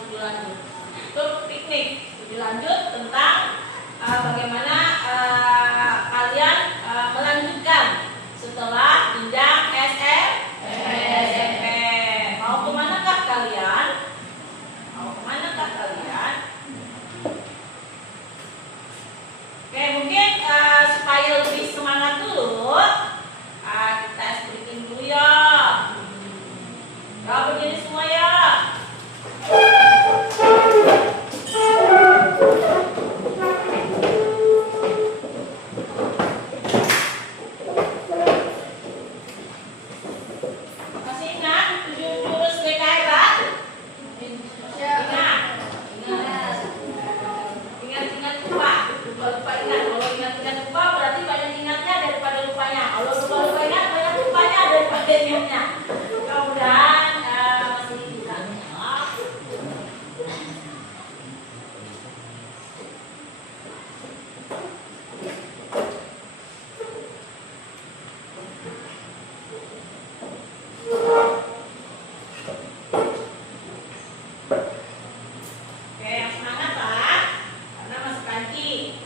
studi lanjut. Itu piknik studi lanjut tentang bagaimana kalian melanjutkan setelah jenjang SMP. Mau kemanakah kalian? Oke, mungkin supaya lebih semangat dulu, kita explicating dulu ya. Kau berdiri semua ya. Masih ingat 7 jurus DKR? Ingat lupa ingat. Kalau ingat lupa berarti banyak ingatnya daripada lupanya. Kalau lupa ingat banyak lupanya daripada ingatnya. Mudah-mudahan masih bisa. Oke, yang semangat Pak, karena masuk kanji.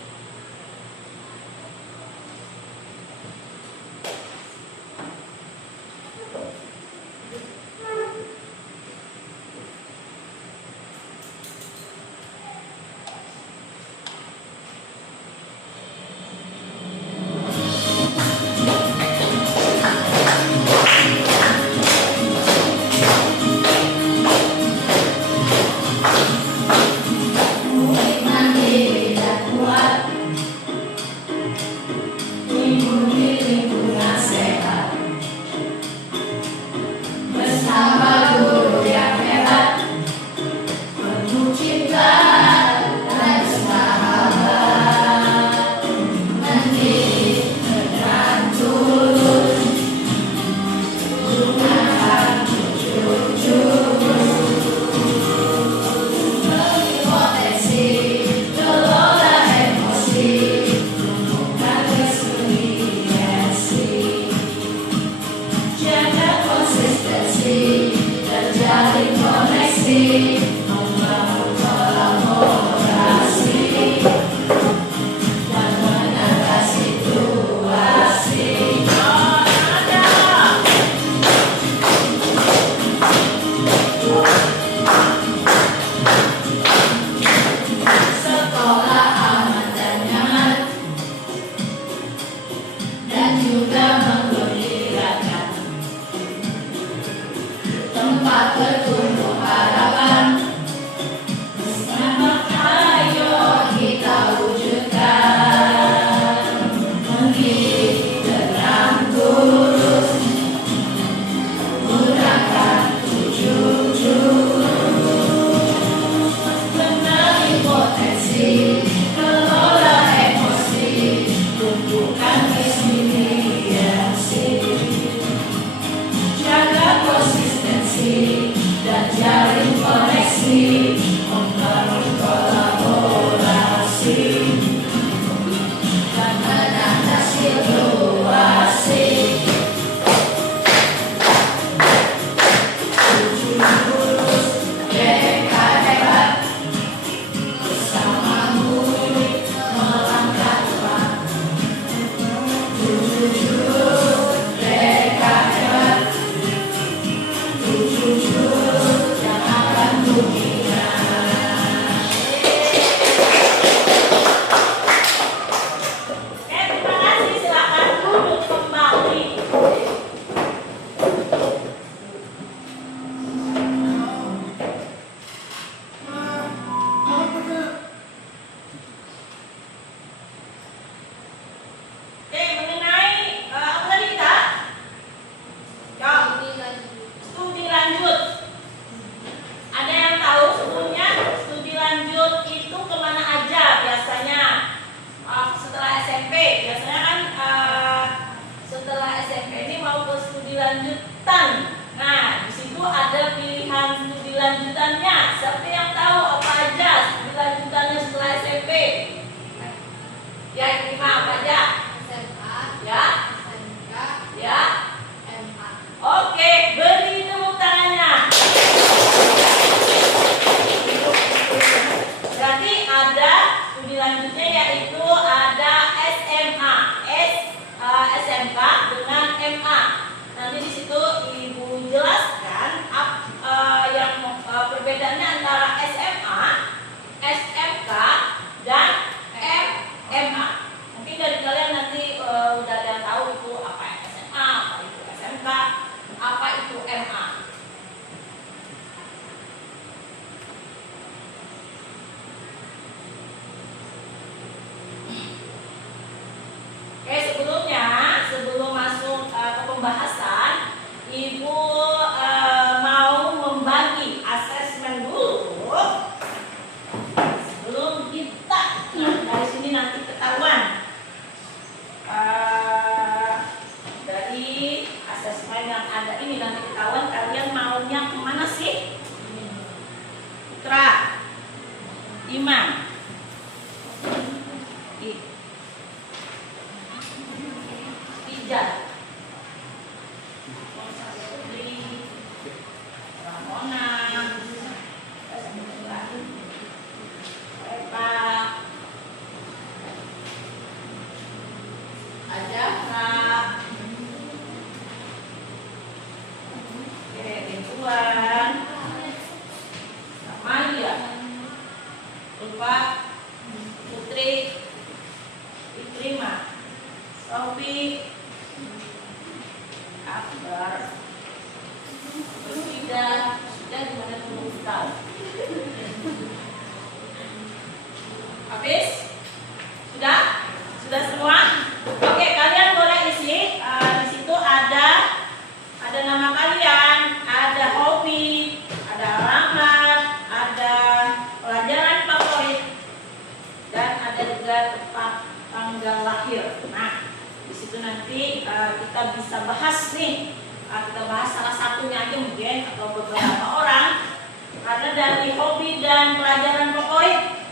kita bisa bahas nih. Kita bahas salah satunya aja mungkin atau beberapa orang. Karena dari hobi dan pelajaran favorit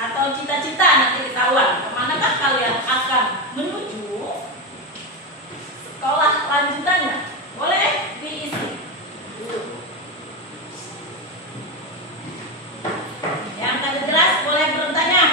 atau cita-cita nanti ketahuan kemanakah kalian akan menuju sekolah lanjutannya. Boleh diisi. Yang tadi jelas boleh bertanya.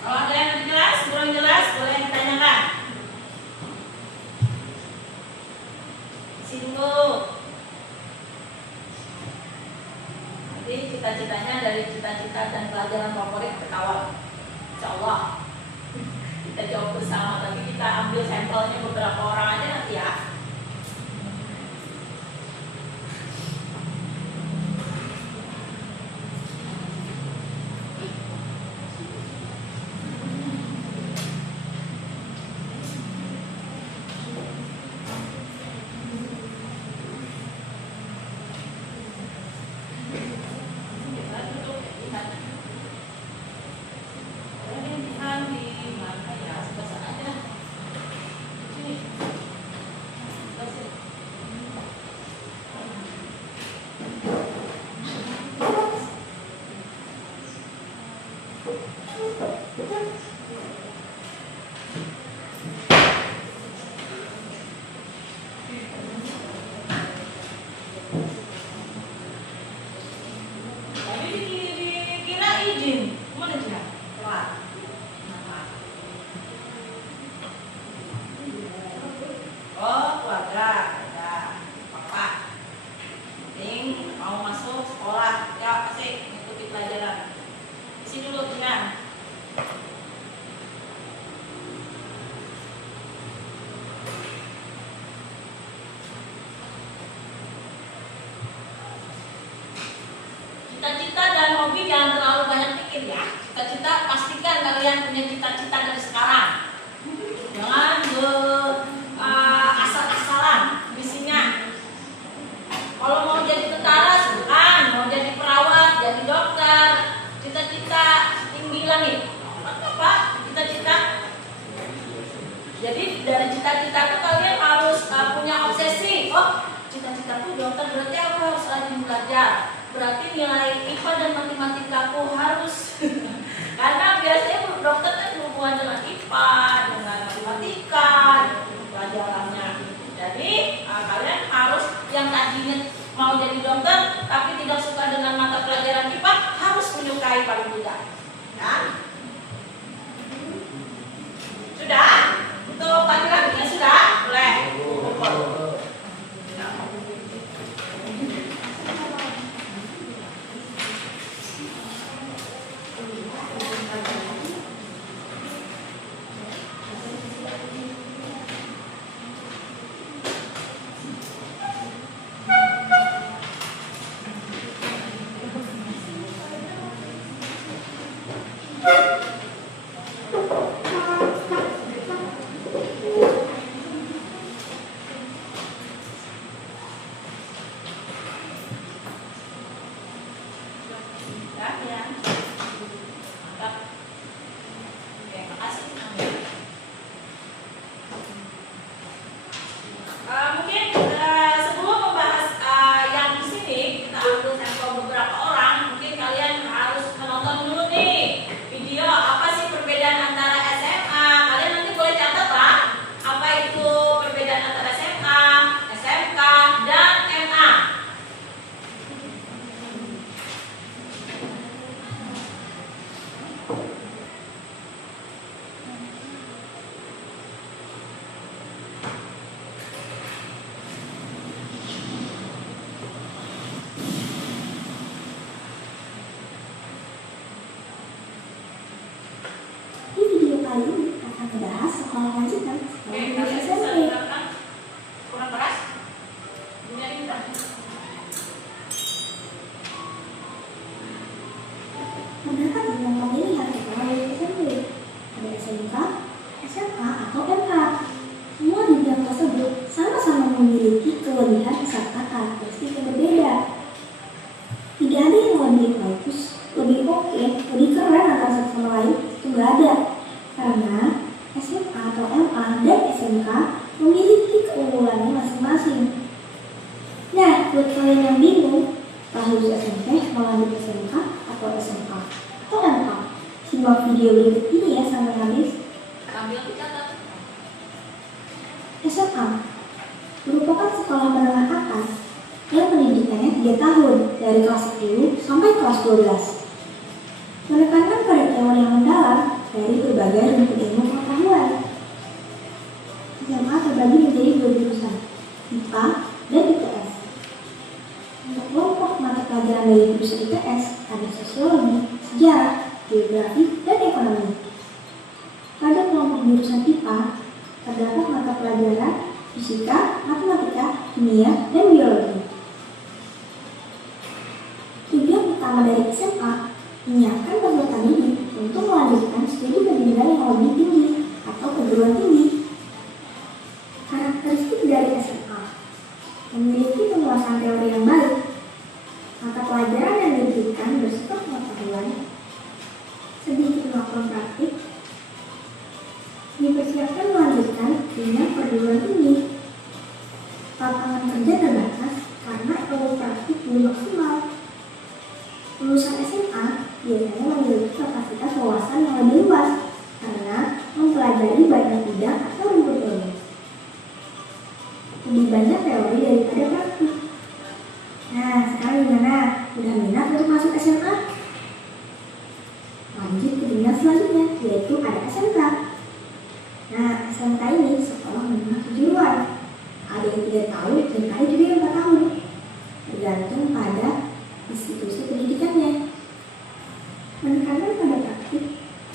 Kalau ada yang jelas, kurang jelas, boleh ditanyakan. Singgu. Nanti cita-citanya dari cita-cita dan pelajaran favorit ketahuan. Insya Allah kita jawab bersama, tapi kita ambil sampelnya beberapa orang aja nanti ya. Cita-cita dan hobi jangan terlalu banyak pikir ya. Cita-cita pastikan kalian punya cita-cita dari sekarang. Jangan asal-asalan misinya. Kalau mau jadi tentara silahkan, mau jadi perawat, jadi dokter, cita-cita tinggi langit. Apa? Cita-cita. Jadi dari cita-cita itu kalian harus punya obsesi. Oh, cita-citaku dokter, berarti aku harus rajin belajar. Berarti nilai IPA dan matematika aku harus karena biasanya dokter kan berhubungan dengan IPA, dengan matematika, pelajarannya. Jadi kalian harus yang tadinya mau jadi dokter tapi tidak suka dengan mata pelajaran IPA harus menyukai paling tidak. Ya? Sudah? Untuk laki-lakinya sudah? Boleh. Video kita bahas sekolah lanjutan sekolah lulus SMP. Kurang keras? Punya Indra. Terdapat 6 pemilihan sekolah lulus SMP. Ada SMK, SMA, atau MK. Semua bidang tersebut sama-sama memiliki kelebihan serta karakteristik yang berbeda. Tidak ada yang lebih bagus, lebih oke, lebih keren antara satu sama lain, itu nggak ada. Karena SMA atau MA dan SMK memiliki keunggulannya masing-masing. Nah, buat kalian yang bingung, setelah lulus SMP mau lanjut SMK atau SMK atau MK, simak video berikut ini ya sampai habis. Ambil catat. SMA merupakan sekolah menengah atas yang pendidikannya 3 tahun dari kelas 10 sampai kelas 12. Menekankan pada teori yang mendalam dari berbagai rumput ilmu pengetahuan. SMA terbagi menjadi 2 jurusan, IPA dan IPS. Untuk kelompok mata pelajaran dari jurusan IPS ada sosiologi, sejarah, geografi, dan ekonomi. Pada kelompok jurusan IPA terdapat mata pelajaran fisika, matematika, kimia, dan biologi. Tujuan utama dari SMA menyiapkan peserta didik untuk melanjutkan studi pendidikan yang lebih tinggi atau perguruan tinggi. Karakteristik dari SMA memiliki penguasaan teori yang baik, mata pelajaran yang diberikan bersifat pengetahuan, sedikit melakukan praktik, dipersiapkan melanjutkan jenjang perguruan tinggi. Lapangan kerja terbatas karena ilmu praktik belum maksimal. Lulusan SMA biasanya memiliki kapasitas wawasan yang lebih luas karena mempelajari banyak bidang atau rumput ilmu. Lebih banyak teori daripada praktik. Nah, sekarang gimana? Udah minat untuk masuk SMA? Lanjut ke jenjang selanjutnya, yaitu ada SMK. Nah, SMK ini sekolah menengah kejuruan. Ada yang 3 tahun dan ada juga yang 4 tahun. Tergantung pada institusi pendidikannya. Menekankan pada praktik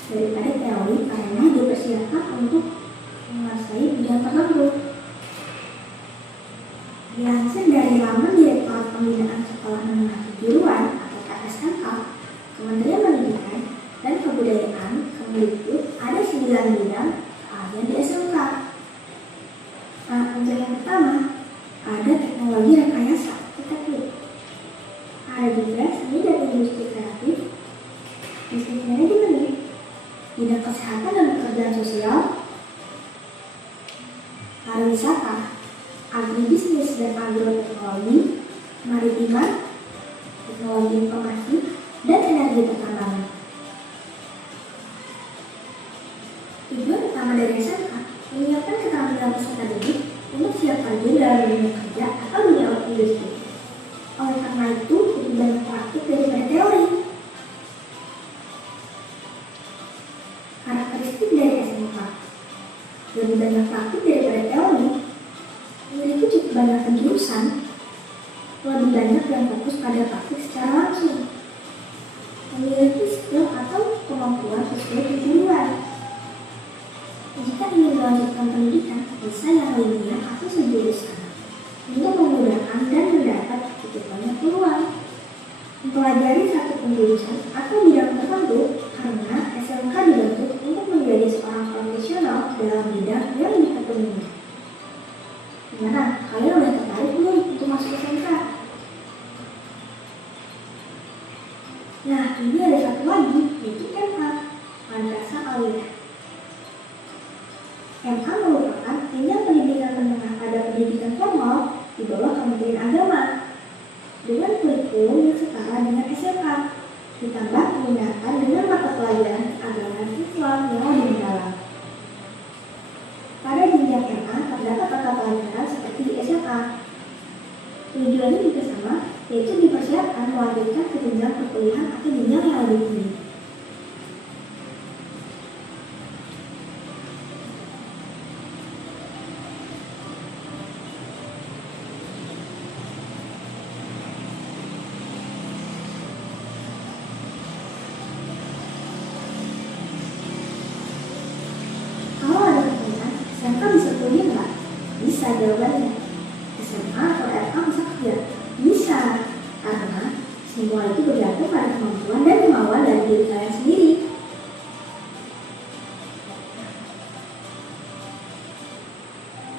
daripada teori karena dipersiapkan untuk menguasai bidang tertentu. Dilansir dari laman Direktorat Pembinaan Sekolah Menengah Kejuruan atau KSMK, Kementerian Pendidikan dan Kebudayaan Kemdikbud ada 9 bidang keahlian di SMK. Nah, untuk yang pertama ada teknologi rekayasa atau teknik. Ada juga seni dan industri kreatif, bisnis manajemen, bidang kesehatan dan pekerjaan sosial, pariwisata, agribisnis dan agroteknologi, maritiman, teknologi informasi, dan energi pertambangan. Tujuan utama dari SMK menyiapkan keterampilan peserta didik untuk siap terjun dalam dunia kerja atau dunia industri. Oleh karena itu, lebih banyak praktik daripada teori. Karakteristik dari SMK lebih banyak praktik daripada teori, memiliki cukup banyak penjurusan, lebih banyak yang fokus pada praktik secara langsung, memiliki skill atau kemampuan sesuai kejuruan. Jika ingin melanjutkan pendidikan, bisa yang linear atau sejurusan untuk menggunakan dan mendapat cukup banyak peluang. Mempelajari satu penjurusan atau bidang tertentu karena SMK dibentuk untuk menjadi seorang profesional dalam bidang yang ditekuninya. Gimana? Kalian udah tertarik belum untuk masuk SMK? Nah, ini ada satu lagi, yaitu MA, Madrasah Aliyah. MA merupakan jenjang pendidikan menengah pada pendidikan formal di bawah Kementerian Agama dengan kurikulum yang setara dengan SMK, ditambah peminatan dengan mata pelajaran keagamaan Islam yang lebih mendalam. Pada jenjang MA terdapat mata pelajaran seperti di SMA. Tujuannya juga sama, yaitu dipersiapkan melanjutkan ke jenjang perkuliahan atau jenjang yang lebih tinggi. Kalau jawabannya. SMA atau FA bisa kerja? Bisa, karena semua itu bergantung pada kemampuan dan kemauan dari diri kalian sendiri.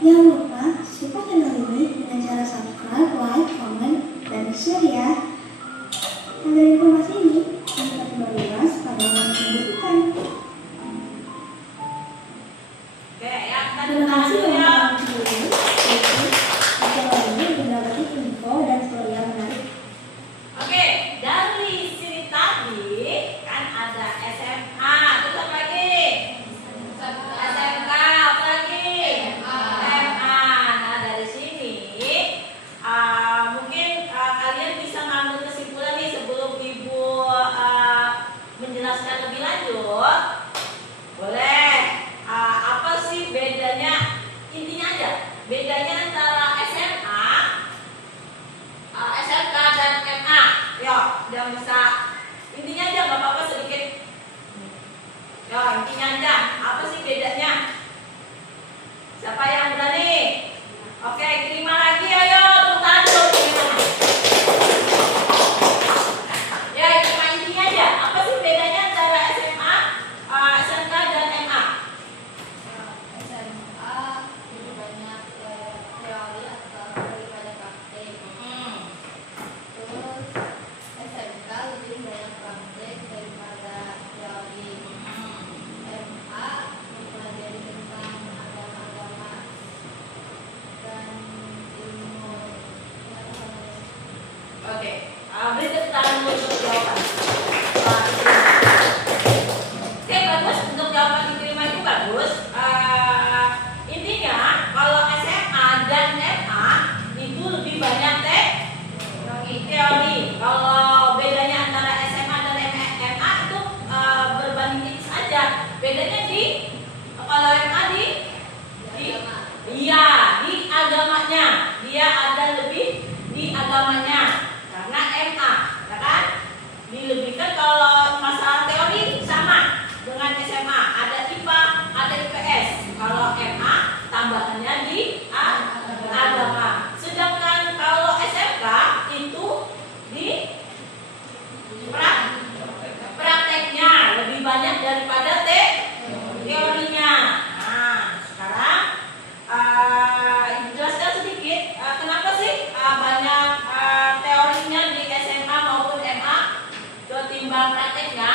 Jangan lupa support channel ini dengan cara subscribe, like, comment, dan share ya. Agar informasi ini dapat berluas pada orang yang membutuhkan. Oke, yang tadi Terima kasih ya. teman-teman. Video ini mendapat info dan story yang menarik. Oke, dari sini tadi kan ada SMA, terus apa lagi? SMK, apa lagi? SMA. Nah, dari sini mungkin kalian bisa ngambil kesimpulan nih sebelum Ibu menjelaskan lebih lanjut. Boleh. Apa sih bedanya? Intinya aja, bedanya antara SMA, SMK dan MA. Yo, yang bisa intinya aja, nggak apa-apa sedikit. Yo, intinya aja, apa sih bedanya? Siapa yang berani? Oke, terima lagi, ayo tepuk tangan dulu. Ya, cuma intinya aja, apa sih bedanya antara SMA, SMK dan MA? SMA lebih banyak teori atau daripada praktek. Terus SMK lebih banyak praktek daripada teori. MA mempelajari tentang agama-agama dan ilmu pengetahuan. Oke, beri tepuk tangan dulu untuk jawaban. Oke, bagus untuk jawaban diterima itu bagus. Intinya kalau SMA dan MA itu lebih banyak teori. Kalau bedanya antara SMA dan MA itu berbanding tipis aja. Bedanya kalau MA iya di agamanya, dia ada lebih di agamanya karena MA, ya kan? Dilebihkan kalau masalah teori sama dengan SMA, ada IPA, ada IPS. Kalau MA tambahannya di agama. Sedangkan kalau SMK itu di prakteknya lebih banyak daripada teorinya. Nah, sekarang Ibu jelaskan sedikit kenapa sih banyak teorinya di SMA maupun MA ketimbang prakteknya.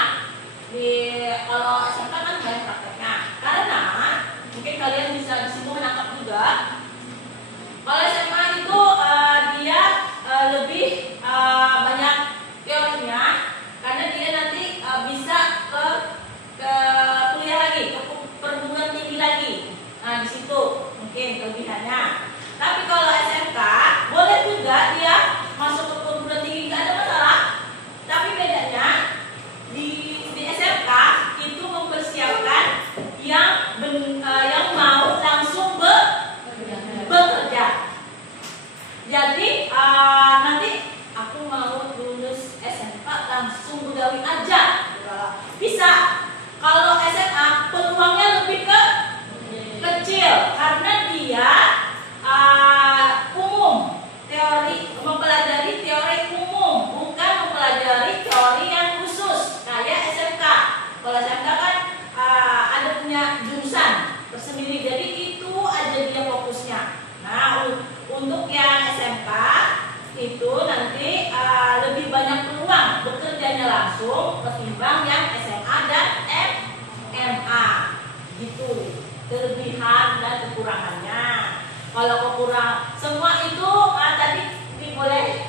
Kalau SMK kan banyak prakteknya. Karena mungkin kalian bisa di situ menangkap juga. Kalau SMA itu dia lebih banyak teorinya karena dia nanti bisa ke kuliah lagi, ke perguruan tinggi lagi. Nah, di situ mungkin kelebihannya. Tapi kalau SMK boleh juga dia masuk ke perguruan tinggi, nggak ada masalah. Tapi bedanya di SMK itu mempersiapkan yang mau langsung bekerja. Jadi nanti aku mau lulus SMK langsung begawi aja, bisa. Kalau SMA peluangnya lebih kecil karena dia umum, mempelajari teori umum, bukan mempelajari teori yang khusus kayak SMK. Kalau SMK kan ada punya jurusan tersendiri, jadi itu aja dia fokusnya. Nah, untuk yang SMK itu nanti lebih banyak peluang bekerjanya langsung ketimbang yang SMA dan MA. Gitu kelebihan dan kekurangannya. Kalau kekurang semua itu tadi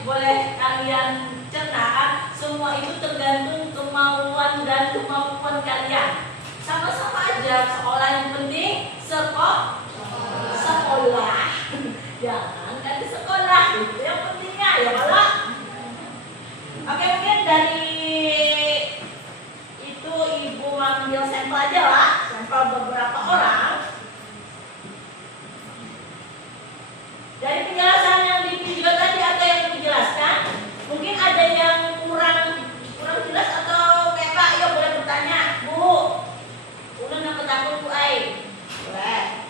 boleh kalian cerna, semua itu tergantung kemauan dan kemampuan kalian. Sama-sama aja, sekolah yang penting sekolah. Jangan ganti sekolah, itu yang pentingnya ya malah. Oke, mungkin dari itu Ibu ambil sampel aja lah, sampel beberapa orang. Dari penjelasan yang di video tadi ada yang dijelaskan, mungkin ada yang kurang jelas atau kayak Pak, ya boleh bertanya, Bu. Udah nggak takut Bu Ai? Boleh.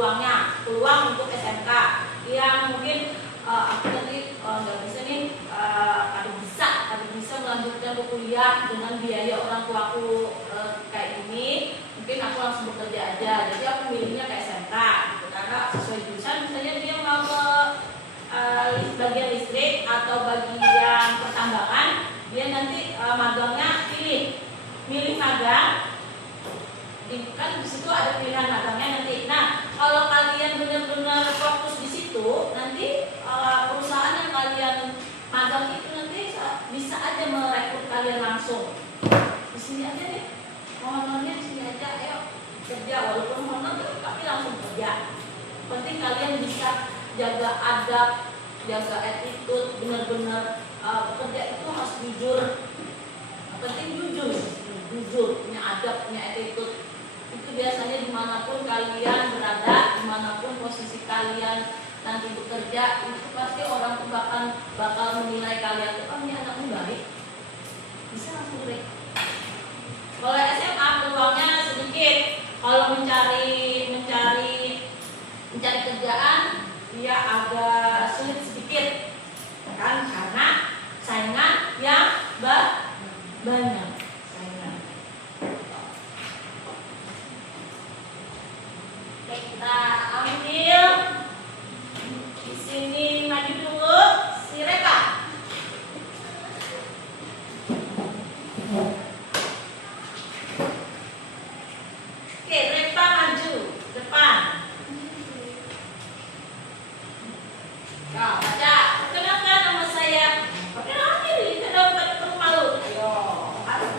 peluang untuk SMK yang mungkin aku nanti nggak bisa nih, ada bisa melanjutkan ke kuliah dengan biaya orang tuaku kayak gini, mungkin aku langsung bekerja aja. Jadi aku milihnya ke SMK gitu, karena sesuai jurusan. Misalnya dia mau ke bagian listrik atau bagian pertambangan, dia nanti magangnya milih magang. Kan di situ ada pilihan magangnya nanti. Nah, kalau kalian benar-benar fokus di situ, nanti perusahaan yang kalian magang itu nanti bisa aja merekrut kalian langsung. Di sini aja nih, honornya di sini aja, ayo kerja, walaupun honor tapi langsung kerja. Penting kalian bisa jaga adab, jaga attitude, benar-benar bekerja itu harus jujur. Penting jujur, punya adab, punya attitude. Itu biasanya dimanapun kalian berada, dimanapun posisi kalian nanti bekerja, itu pasti orang tuh bakal menilai kalian, oh ini anakmu baik, bisa langsung baik. Kalau SMA peluangnya sedikit, kalau mencari kerjaan dia agak sulit sedikit, kan, karena saingan yang banyak. Kita ambil di sini, maju dulu si Reka. Oke, Reka maju depan. Nah, baca. Perkenalkan nama saya. Pakai nama diri, tidak perlu malu. Ayo, harus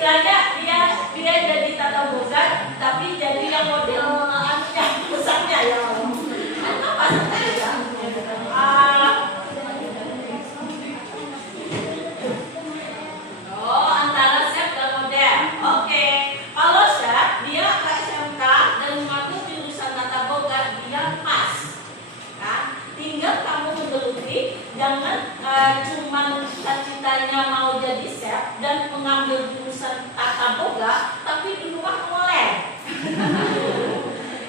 istilahnya dia jadi tata boga, tapi jadi yang model yang besarnya ya. Apa maksudnya? Antara chef dan model. Oke. Kalau chef dia ke SMK dan mengaku jurusan tata boga, dia pas. Kan? Tinggal kamu menggeluti, jangan cuma cita-citanya mau jadi chef dan mengambil jurusan tata boga, tapi di rumah boleh.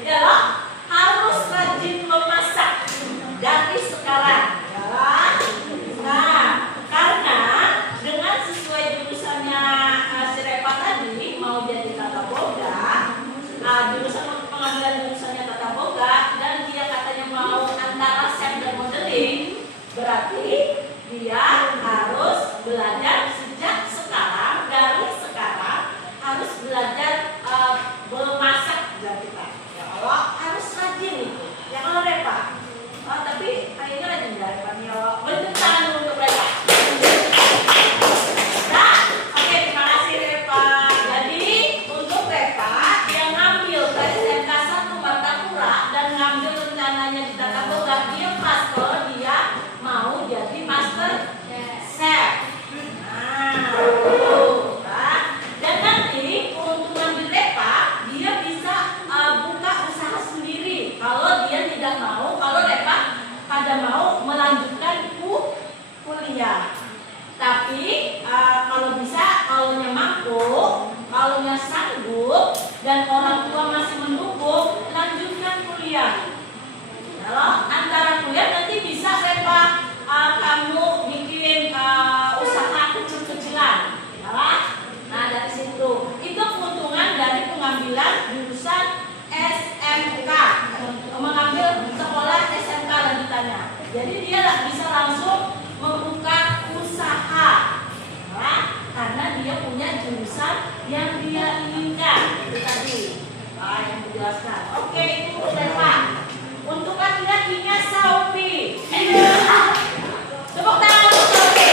Ya loh, harus rajin memasak dari sekarang. Ya. Nah, karena dengan sesuai jurusannya si Repa tadi mau jadi tata boga, jurusan pengambilan jurusannya tata boga, dan dia katanya mau antara chef dan modeling, berarti dia harus belajar sejak sekarang, dari sekarang harus belajar memasak kita. Ya Allah, harus rajin itu. Ya kalau Repa, tapi kayaknya rajin dari Repa. Bentuk tangan dulu untuk Repa. Nah, oke, terima kasih Repa. Jadi untuk Repa yang ngambil ke SMK 1 Martapura dan ngambil rencananya di tata boga, dia pas kalau dia mau jadi master chef. Nah, tuh, kan? Dan nanti keuntungan di Repa, dia bisa buka usaha sendiri. Kalau dia tidak mau, kalau Repa pada mau melanjutkan kuliah. Tapi kalau bisa, kalaunya mampu, kalaunya sanggup, dan orang tua masih mendukung, lanjutkan kuliah. Kalau antara kuliah nanti bisa Repa kamu bikin usaha kecil-kecilan, ya. Nah dari situ itu keuntungan dari pengambilan jurusan SMK, mengambil sekolah SMK lanjutannya. Jadi dia bisa langsung membuka usaha, ya, karena dia punya jurusan yang dia inginkan. Itu tadi yang dijelaskan. Oke, itu Repa. Untuk laki-lakinya Saufi. Tepuk tangan untuk Saufi.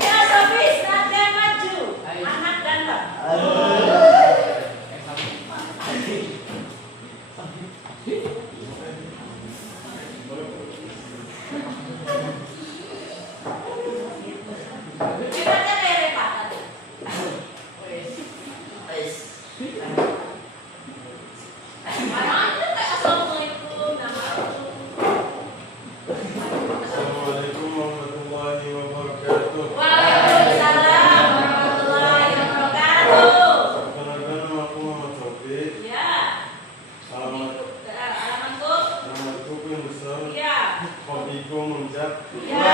Ya Saufi, silakan maju. Anak ganteng. Dibaca kayak Repa tadi. Assalamualaikum warahmatullahi wabarakatuh. Waalaikumsalam warahmatullahi wabarakatuh. Perkenalkan nama aku Muhammad Saufi. Ya. Alamatku. Namaku yang besar. Ya. Hobiku muncak. Ya.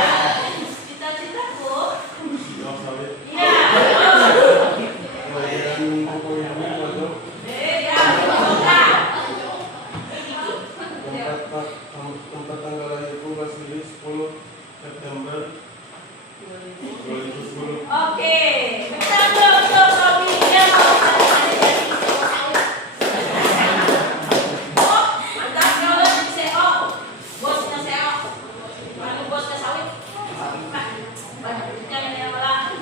Cita-citaku. Siap sawit. Ya. Kemudian buku ini untuk Ya. Semoga. tempat tanggal lahirku Basili 10 September 2010. Oke. Kita untuk Sofinya. Oh, mantap kalau di CEO. Bosnya CEO. Mana bosnya sawit? Banyak yang malah.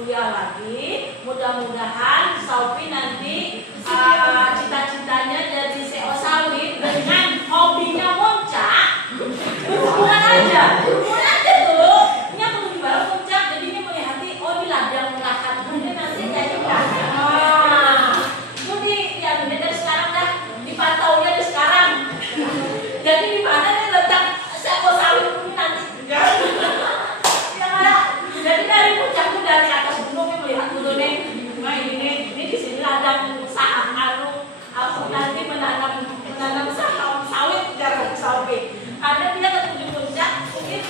kuliah lagi. Mudah-mudahan Sophie nanti cita-citanya jadi CEO sawit dengan hobinya muncak. Berhubungan aja tuh. Ini aku lebih baru muncak, jadi ini melihat oh ini ladang lahan. Kemudian nanti jadi jadi ya dari sekarang dah dipantau dari sekarang. Jadi di mana nih letak CEO sawit ini nanti? Ya nggak. Jadi dari puncak tuh dari atas gunung melihat dulu nih. Nah ini di sini ladang saham aku nanti menanam saham sawit dari sawit. Ada dia ketemu di puncak mungkin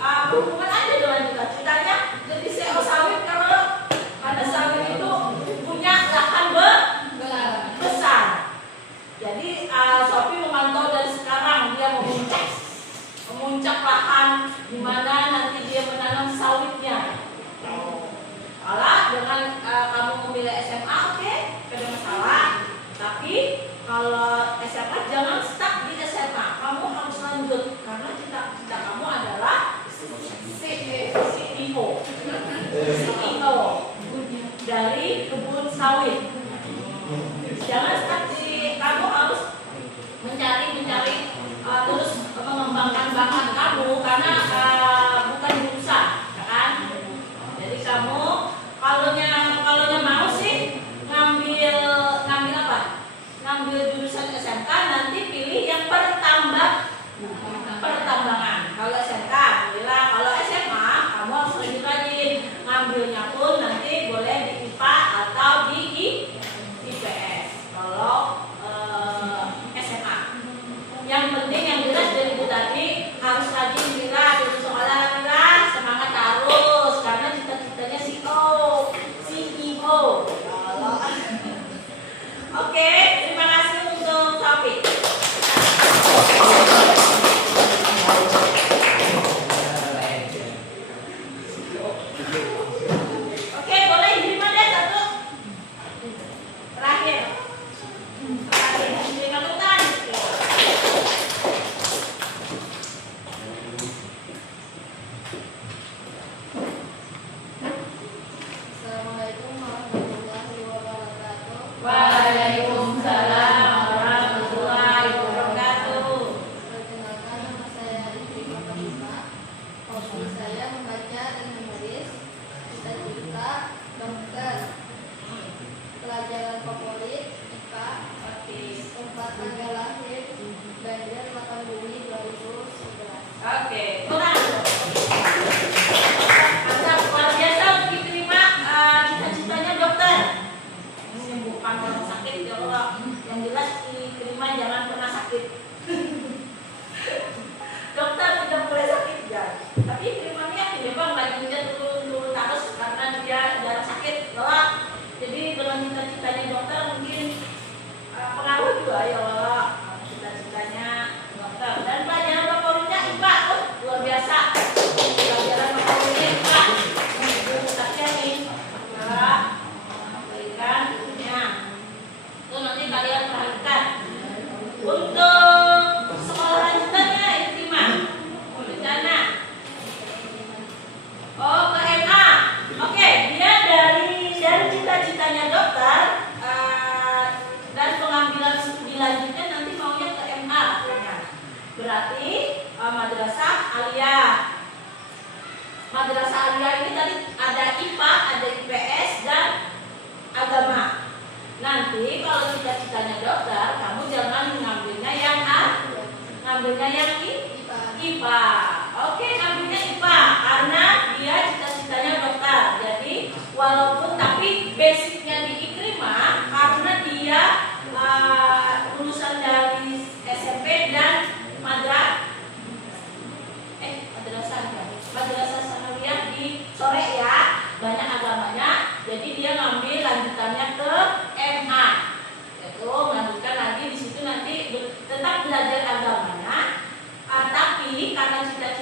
berhubungan aja dengan cita-citanya jadi CEO sawit karena pada sawit itu punya lahan besar. Jadi Sophie memantau dari sekarang dia memuncak lahan di mana nanti dia menanam sawitnya. Kalau dengan kamu memilih SMA oke, tidak ada masalah. Tapi kalau SMA jangan stuck di SMA, kamu harus lanjut karena cita-cita kamu adalah CEO dari kebun sawit. Jangan stuck di, kamu harus mencari terus mengembangkan bakat kamu karena bukan jurusan, ya kan? Jadi kamu kalau mau sih ngambil apa? Ngambil jurusan SMK nanti pilih yang pertambangan. Kalau SMK, pilihlah. Kalau SMA kamu harus lebih rajin. Ngambilnya pun nanti boleh di IPA atau di IPS. Kalau SMA. Yang penting yang jelas dari itu tadi harus rajin Mira dari sekolah Mira, semangat terus karena cita-citanya CEO. Oke, terima kasih untuk Sophie. Oke, boleh terima deh satu. Terakhir. Terima kasih. Assalamualaikum warahmatullahi wabarakatuh. Waalaikumsalam warahmatullahi wabarakatuh. Perkenalkan, nama saya Ibu Fatimah. Hobi saya membaca dan menulis. Cita-cita dokter. Pelajaran favorit IPA. Tempat tanggal lahir Banjar 8 Juni 2011. Oke, kurang. Luar biasa untuk diterima cita-citanya dokter. Menyembuhkan orang sakit ya Allah. Yang jelas diterima jangan pernah sakit. Dokter tidak boleh sakit ya. Tapi terimanya memang bajunya turun terus karena dia jarang sakit. Allah. Jadi dengan cita-citanya dokter mungkin pengaruh juga ya Allah. Cita-citanya dokter dan pelajaran favoritnya IPA. Luar biasa. Pelajaran favoritnya IPA. Tapi nih, berikan bukunya. Itu nanti kalian perhatikan. Untuk sekolah lanjutannya diterima. Rencana. Oh, ke MA. Oke, dia dari cita-citanya dokter dan pengambilan studi lanjutnya nanti maunya ke MA. Berarti madrasah aliyah. Madrasah aliyah ini tadi ada IPA, ada IPS dan agama. Nanti kalau cita-citanya dokter, kamu jangan ngambilnya yang ngambilnya yang IPA. Oke, ngambilnya IPA karena dia cita-citanya dokter. Jadi walaupun tapi basicnya di Ikrimah karena dia lulusan dari SMP dan madrasah sanawiyah di sore ya, banyak agamanya. Jadi dia ngambil lanjutannya ke MA. Itu melanjutkan lagi di situ nanti tetap belajar agamanya. Tapi karena cita-cita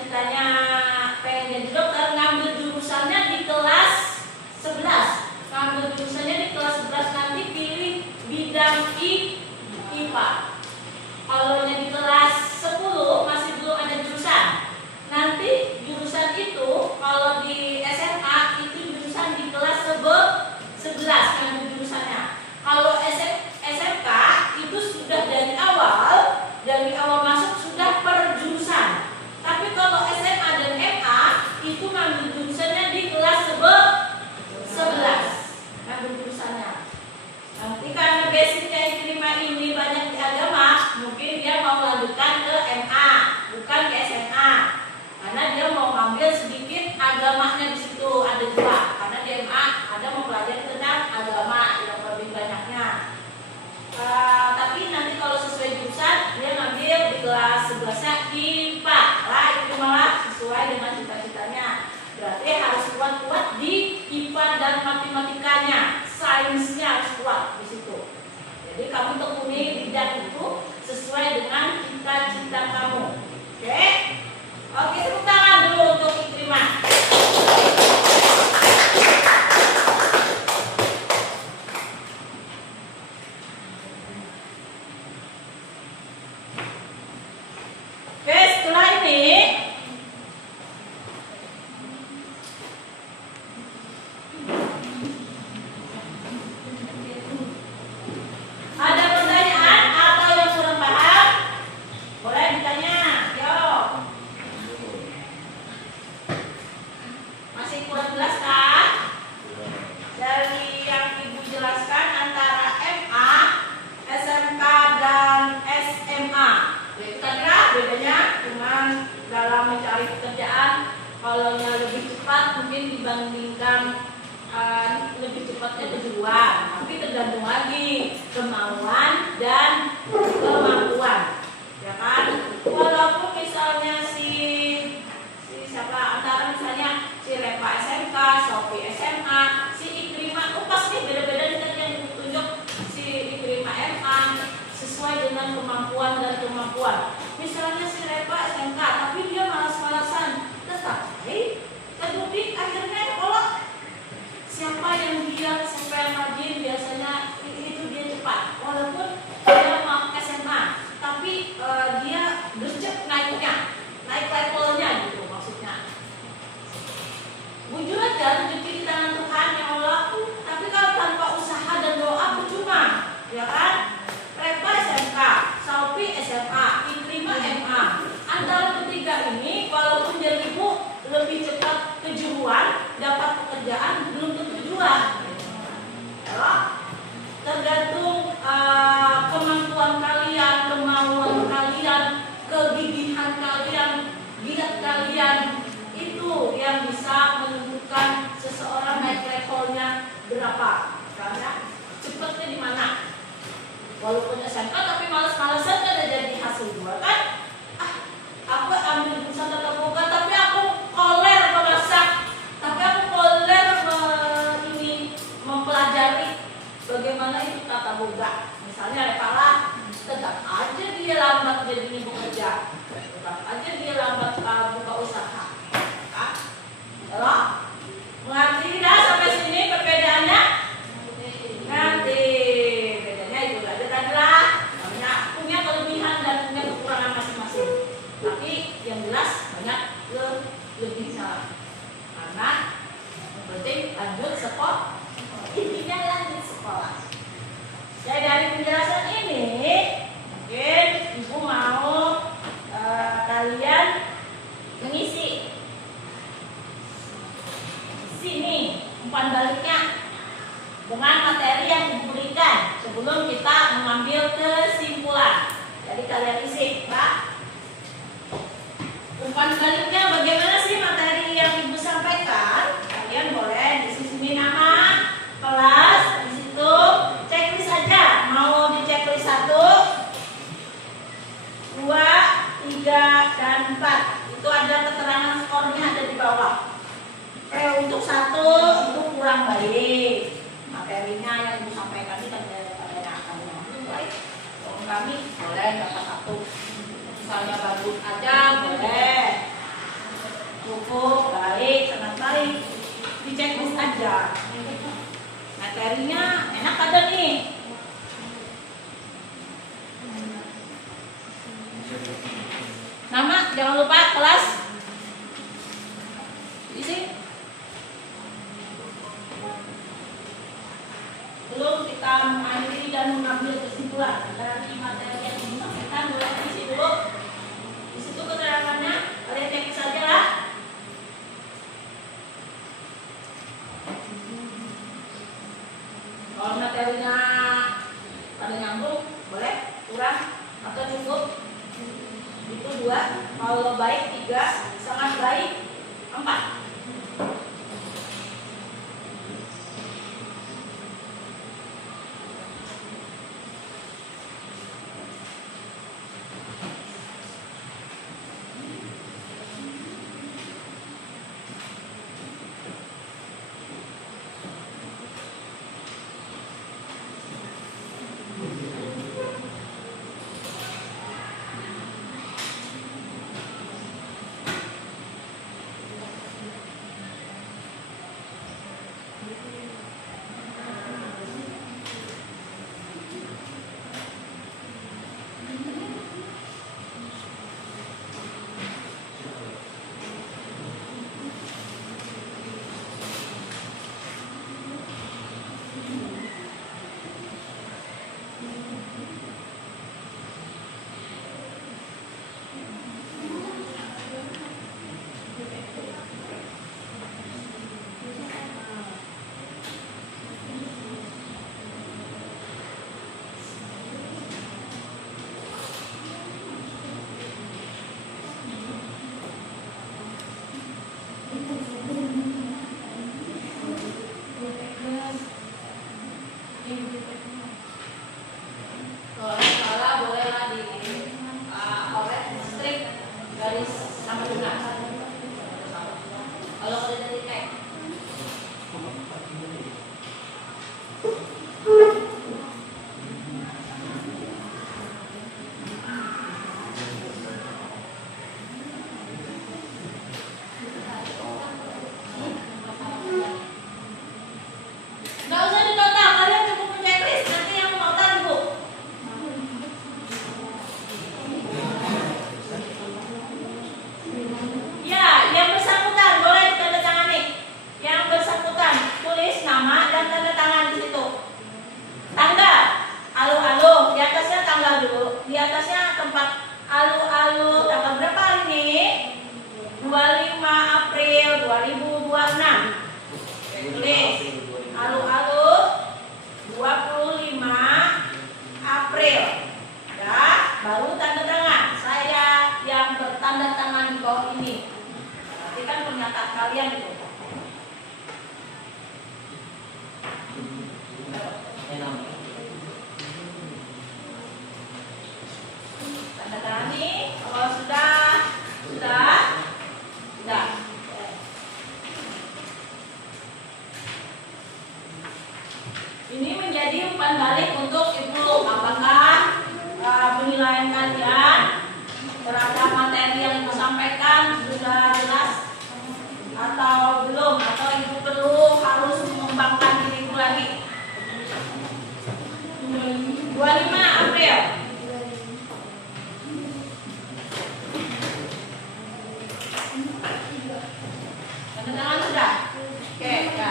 matematikanya, sainsnya harus kuat di situ. Jadi kamu tekuni bidang itu sesuai dengan cita-cita kamu. Oke? Oke, tepuk tangan dulu untuk Ikrimah. Oke, setelah ini ada pertanyaan atau yang kurang paham? Boleh ditanya. Yo. Masih kurang jelas kah? Dari yang Ibu jelaskan antara MA, SMK dan SMA. Itu kira bedanya cuman dalam mencari pekerjaan. Kalau yang lebih cepat mungkin dibandingkan lebih cepatnya kejuruan, tapi tergantung lagi kemauan dan kemampuan, ya kan? Walaupun misalnya si siapa antara misalnya si Reva SMK, Sophie SMA, si Ikrimah, pasti beda-beda kita yang ditunjuk si Ikrimah MA sesuai dengan kemampuan dan kemampuan. Misalnya si Reva SMK, tapi dia malas-malasan, tetapi terbukti akhirnya kalau siapa yang rajin biasanya itu dia cepat, walaupun dia mau SMA, tapi dia gercep naiknya, naik levelnya gitu maksudnya. Jujur aja rezeki di tangan Tuhan ya Allah, tapi kalau tanpa usaha dan doa percuma, ya kan? Reva SMK, Sophie SMA, Ikrimah MA, antara ketiga ini walaupun jadi ibu lebih cepat kejuruan dapat pekerjaan belum tentu juara. Ya, tergantung kemampuan kalian, kemauan kalian, kegigihan kalian, giat kalian, itu yang bisa menentukan seseorang naik levelnya berapa. Karena cepatnya di mana? Walaupun SMK tapi malas-malasan kan jadi hasil gua kan? Aku ambil jurusan tata boga tapi aku koler memasak, tapi aku koler mempelajari bagaimana itu tata boga. Misalnya Repala, tetap aja dia lambat jadi ibu kerja, tetap aja dia lambat buka usaha. Halo? Mengerti tidak sampai sini perbedaannya? Nanti bedanya itu aja tadi lah. Namanya punya kelebihan dan punya kekurangan masing-masing. Tapi yang jelas banyak lebihnya. Karena yang penting lanjut sekolah. Intinya lanjut sekolah. Jadi dari penjelasan ini mungkin ibu mau kalian mengisi sini umpan baliknya dengan materi yang diberikan sebelum kita mengambil kesimpulan. Jadi kalian isi, Pak. Umpan baliknya bagaimana sih materi yang ibu sampaikan? Kalian boleh di sini nama, kelas, di situ checklist aja. Mau di checklist 1, 2, 3, dan 4. Itu ada keterangan skornya ada di bawah. Untuk 1 itu kurang baik. Materinya yang ibu sampaikan itu ada akan baik. Kalau kami boleh dapat 1. Misalnya bagus aja boleh, cukup, baik, sangat baik, di checklist aja. Materinya enak ada nih. Nama jangan lupa, kelas isi. Belum kita mengakhiri dan mengambil kesimpulan dari materi yang disampaikan, boleh isi dulu. Di situ keterangannya kalian cek saja lah. Kalau materinya pada nyambung, boleh kurang atau cukup. Itu 2. Kalau baik 3, sangat baik 4. sama juga. Kalau udah dari kayak nggak usah ditotal, kalian cukup checklist. Nanti yang total ibu. Ya, yang bersangkutan boleh ditandatangani. Yang bersangkutan tulis nama dan tanda tangan di situ. Tanggal, alu-alu, di atasnya tanggal dulu. Di atasnya tempat alu-alu tanggal berapa hari ini? 25 April 2026. Tulis alu-alu 25 April. Ya, baru tanda tangan. Saya yang bertanda tangan di bawah ini. Nanti kan pernyataan kalian itu. Tanda tangan ini. Kalau sudah. Ini menjadi umpan balik untuk ibu. Apakah penilaian kalian terhadap materi yang ibu sampaikan sudah jelas atau belum? Atau ibu perlu harus mengembangkan diri ibu lagi? 25 April. Tanda tangan sudah? Oke, ya.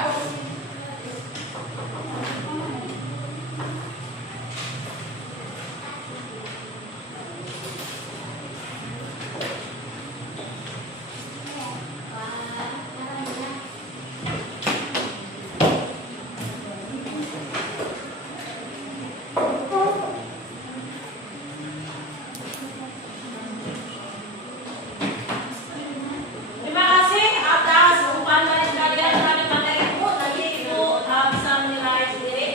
Terima kasih atas umpan balik kalian terhadap materi ibu. Nanti ibu bisa menilai sendiri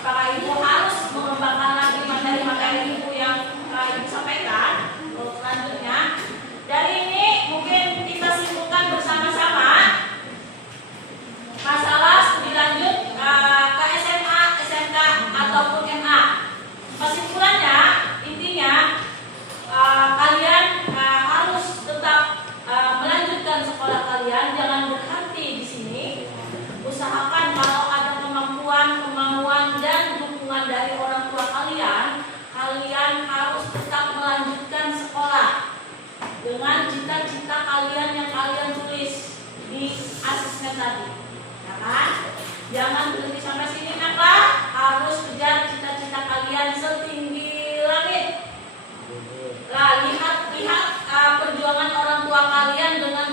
apakah ibu harus mengembangkan lagi materi-materi ibu yang ibu sampaikan. Untuk selanjutnya, dari ini mungkin kita simpulkan bersama-sama masalah studi lanjut ke SMA, SMK ataupun MA. Kesimpulannya, intinya kalian harus tetap melanjutkan sekolah kalian, jangan berhenti di sini. Usahakan kalau ada kemampuan dan dukungan dari orang tua kalian, kalian harus tetap melanjutkan sekolah dengan cita-cita kalian yang kalian tulis di asesmen tadi, ya kan? Jangan berhenti sampai sini, maka harus kejar cita-cita kalian setinggi langit. Lihat perjuangan orang tua kalian dengan